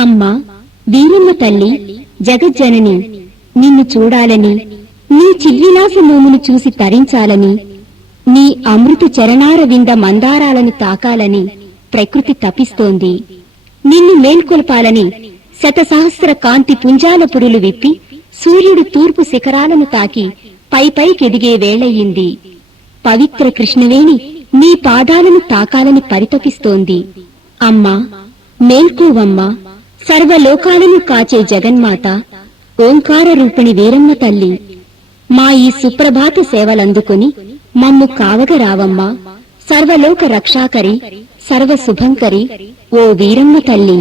అమ్మా వీరమ్మ తల్లి, జగజ్జనని, నిన్ను చూడాలని, నీ చిద్విలాస మోమును చూసి తరించాలని, నీ అమృత చరణార వింద మందారాలను తాకాలని ప్రకృతి తపిస్తోంది. నిన్ను మేల్కొల్పాలని శతసహస్ర కాంతి పుంజాల పురులు విప్పి సూర్యుడు తూర్పు శిఖరాలను తాకి పైకెదిగే వేళయింది. పవిత్ర కృష్ణవేణి నీ పాదాలను తాకాలని పరితపిస్తోంది. అమ్మా మేల్కోవమ్మా, సర్వలోకాలను కాచే జగన్మాత, ఓంకార రూపిణి వీరమ్మ తల్లి, మా ఈ సుప్రభాత సేవలందుకుని మమ్ము కావగరావమ్మా. సర్వలోక రక్షాకరి, సర్వశుభంకరి ఓ వీరమ్మ తల్లి.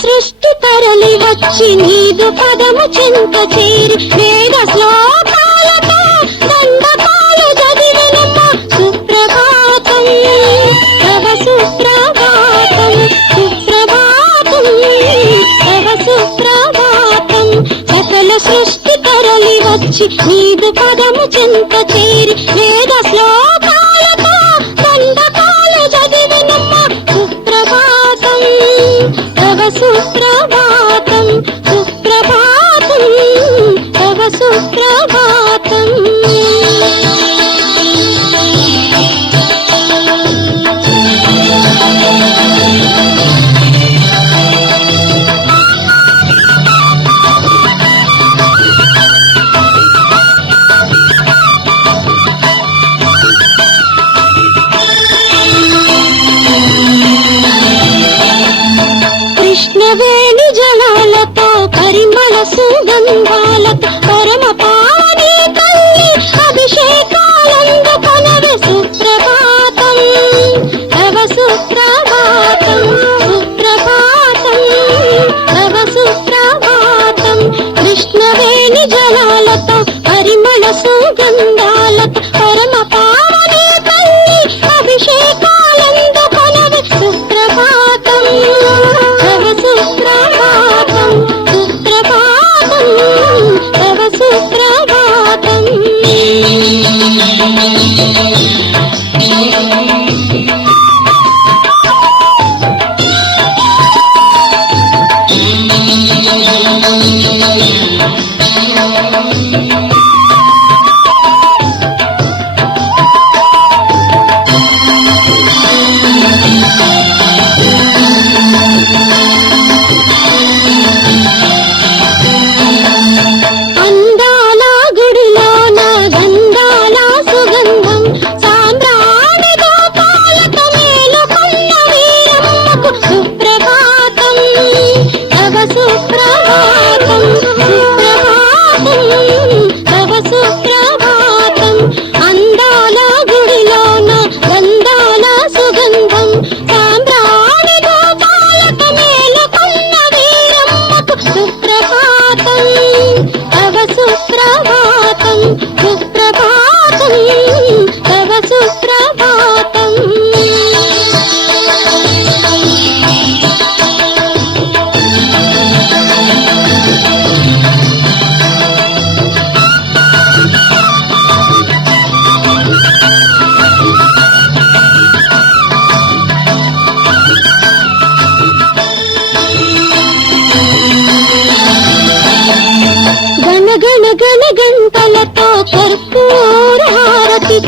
సృష్టి తరలి వచ్చి నీదు పదము చింత చేరి వేద శ్లోకాలతో దండకాలు చదివినమ్మ సుప్రభాతం తవ సుప్రభాతం సుప్రభాతం తవ సుప్రభాతం. సకల సృష్టి తరలి వచ్చి నీదు పదము చింత చేరి వేద శ్లోకాలతో దండకాలు చదివినమ్మ సుప్రభాతం తవ సుప్రభాతం సుప్రభాతం తవ సుప్రభాతం.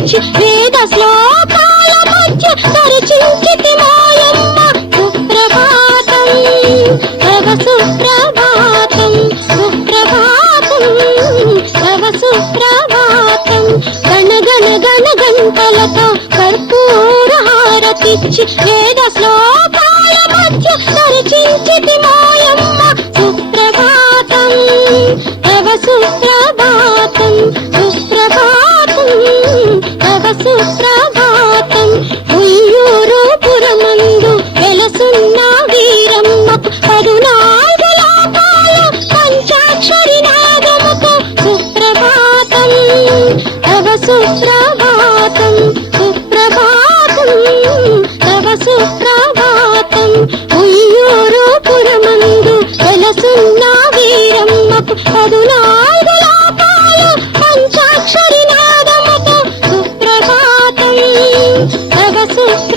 తెచ్చి వేద శ్లోకాల మధ్య పరిచించితి మాయమ్మ సుప్రభాతం తవ సుప్రభాతం సుప్రభాతం తవ సుప్రభాతం గణ గణ గణ గంటలతో కర్పూర హారతిచ్చి వేద శ్లోకాల మధ్య పరిచించితి మాయమ్మ సుప్రభాతం తవ సుప్రభాతం సుప్రభాతం తవ సుప్రభాతం ఉయ్యూరు పురమందు వెలసున్న వీరమ్మకు 14 లోకాల పంచాక్షరి నాదముకు సుప్రభాతం తవ సుప్రభాతం సుప్రభాతం తవ సుప్రభాతం ఉయ్యూరు పురమందు వెలసున్న వీరమ్మకు 14 లోకాల పంచాక్షరి నాదముకు సుప్రభాతం తవ సుప్రభాతం